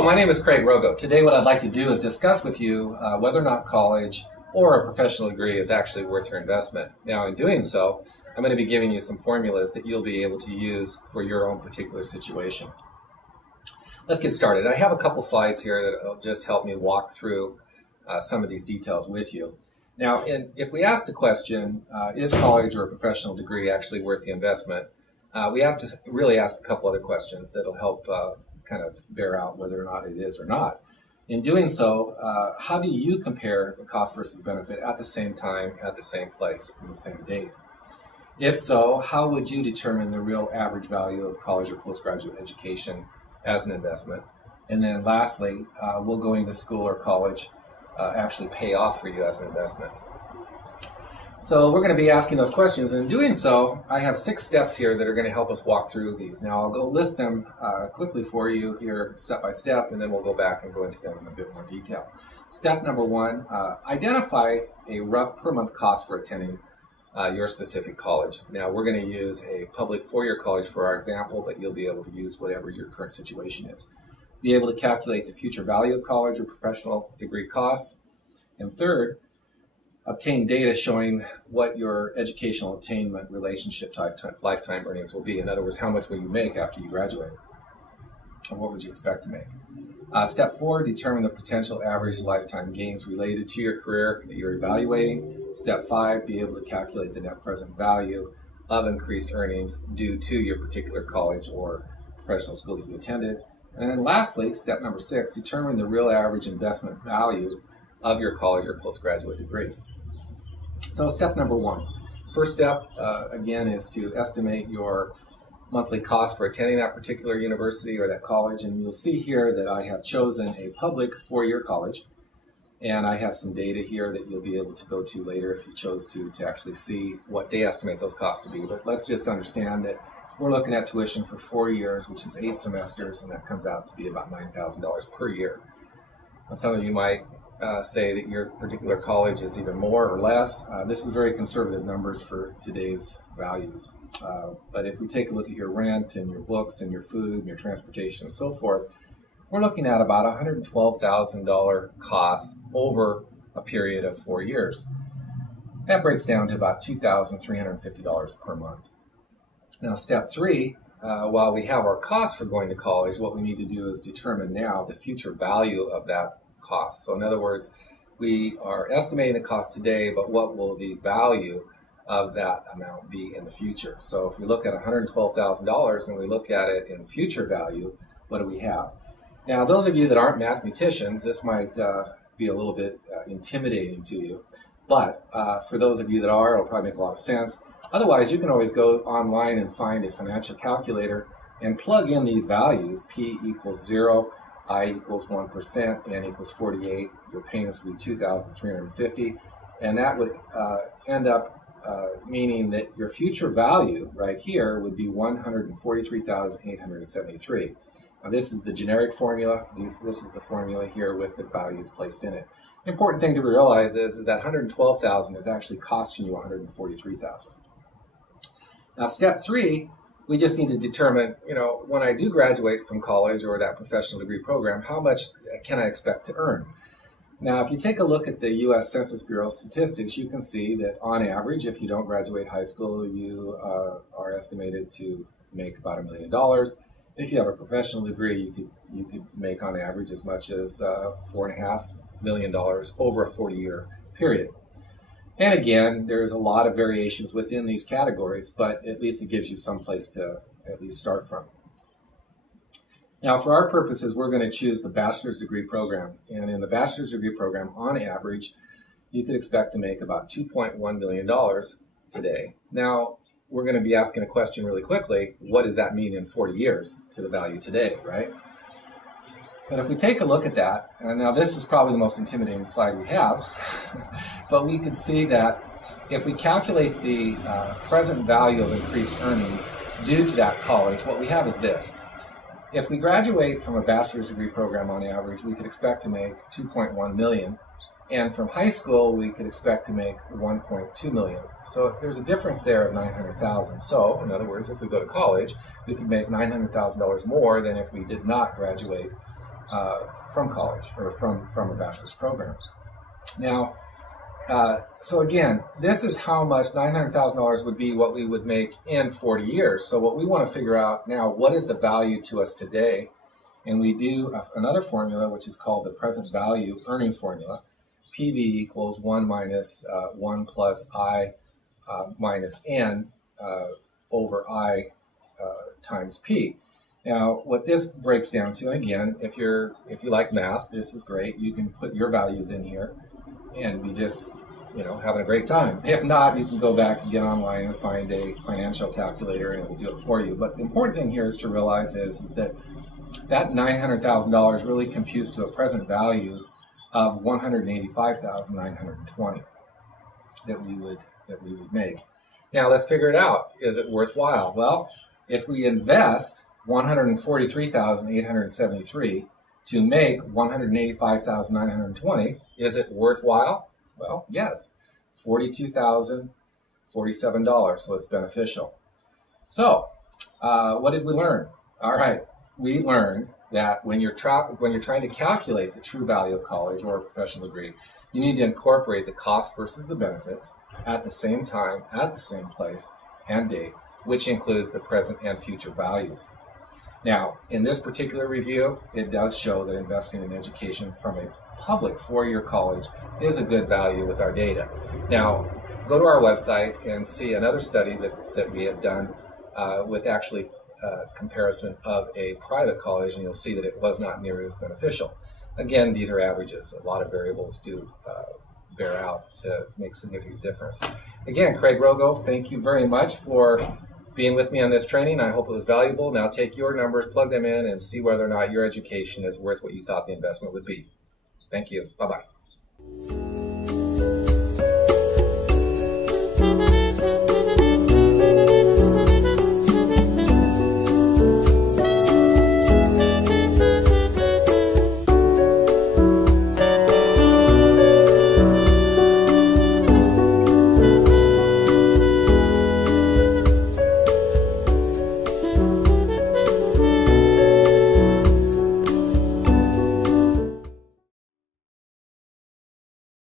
Hello, my name is Craig Roggow. Today what I'd like to do is discuss with you whether or not college or a professional degree is actually worth your investment. Now in doing so, I'm going to be giving you some formulas that you'll be able to use for your own particular situation. Let's get started. I have a couple slides here that will just help me walk through some of these details with you. Now, if we ask the question, is college or a professional degree actually worth the investment, we have to really ask a couple other questions that will help kind of bear out whether or not it is or not. In doing so, how do you compare the cost versus benefit at the same time, at the same place, on the same date? If so, how would you determine the real average value of college or postgraduate education as an investment? And then lastly, will going to school or college actually pay off for you as an investment? So we're going to be asking those questions, and in doing so, I have 6 steps here that are going to help us walk through these. Now I'll go list them quickly for you here step by step, and then we'll go back and go into them in a bit more detail. Step number 1, identify a rough per month cost for attending your specific college. Now we're going to use a public four-year college for our example, but you'll be able to use whatever your current situation is. Be able to calculate the future value of college or professional degree costs. And third, obtain data showing what your educational attainment relationship to lifetime earnings will be. In other words, how much will you make after you graduate? And what would you expect to make? Step 4, determine the potential average lifetime gains related to your career that you're evaluating. Step 5, be able to calculate the net present value of increased earnings due to your particular college or professional school that you attended. And then lastly, step number 6, determine the real average investment value of your college or postgraduate degree. So step number 1. First step, again, is to estimate your monthly cost for attending that particular university or that college. And you'll see here that I have chosen a public four-year college. And I have some data here that you'll be able to go to later if you chose to actually see what they estimate those costs to be. But let's just understand that we're looking at tuition for 4 years, which is 8 semesters, and that comes out to be about $9,000 per year. Now, some of you might say that your particular college is either more or less. This is very conservative numbers for today's values. But if we take a look at your rent and your books and your food and your transportation and so forth, we're looking at about $112,000 cost over a period of 4 years. That breaks down to about $2,350 per month. Now, step 3, while we have our cost for going to college, what we need to do is determine now the future value of that cost. So in other words, we are estimating the cost today, but what will the value of that amount be in the future? So if we look at $112,000 and we look at it in future value, what do we have? Now, those of you that aren't mathematicians, this might be a little bit intimidating to you, but for those of you that are, it'll probably make a lot of sense. Otherwise, you can always go online and find a financial calculator and plug in these values. P equals 0, I equals 1%, N equals 48. Your payments would be $2,350, and that would end up meaning that your future value right here would be $143,873. Now this is the generic formula. This is the formula here with the values placed in it. The important thing to realize is that $112,000 is actually costing you $143,000. Now step 3, we just need to determine, when I do graduate from college or that professional degree program, how much can I expect to earn? Now, if you take a look at the U.S. Census Bureau statistics, you can see that on average, if you don't graduate high school, you are estimated to make about $1 million. If you have a professional degree, you could make on average as much as $4.5 million over a 40-year period. And again, there's a lot of variations within these categories, but at least it gives you some place to at least start from. Now, for our purposes, we're going to choose the bachelor's degree program. And in the bachelor's degree program, on average, you could expect to make about $2.1 million today. Now, we're going to be asking a question really quickly. What does that mean in 40 years to the value today, right? But if we take a look at that, and now this is probably the most intimidating slide we have, but we could see that if we calculate the present value of increased earnings due to that college, what we have is this. If we graduate from a bachelor's degree program on average, we could expect to make $2.1 million. And from high school, we could expect to make $1.2 million. So there's a difference there of $900,000. So, in other words, if we go to college, we could make $900,000 more than if we did not graduate from college or from a bachelor's program. Now, so again, this is how much $900,000 would be what we would make in 40 years. So what we want to figure out now, what is the value to us today? And we do another formula, which is called the present value earnings formula. PV equals 1 minus 1 plus I minus N over I times P. Now, what this breaks down to, and again, if you like math, this is great. You can put your values in here and be just, having a great time. If not, you can go back and get online and find a financial calculator and it'll do it for you. But the important thing here is to realize is that $900,000 really computes to a present value of $185,920 that we would make. Now let's figure it out. Is it worthwhile? Well, if we invest $143,873 to make $185,920, is it worthwhile? Well, yes, $42,047, so it's beneficial. So, what did we learn? All right, we learned that when you're trying to calculate the true value of college or a professional degree, you need to incorporate the cost versus the benefits at the same time, at the same place and date, which includes the present and future values. Now, in this particular review, it does show that investing in education from a public four-year college is a good value with our data. Now, go to our website and see another study that we have done with actually comparison of a private college, and you'll see that it was not nearly as beneficial. Again, these are averages. A lot of variables do bear out to make significant difference. Again, Craig Roggow, thank you very much for being with me on this training. I hope it was valuable. Now take your numbers, plug them in, and see whether or not your education is worth what you thought the investment would be. Thank you. Bye-bye.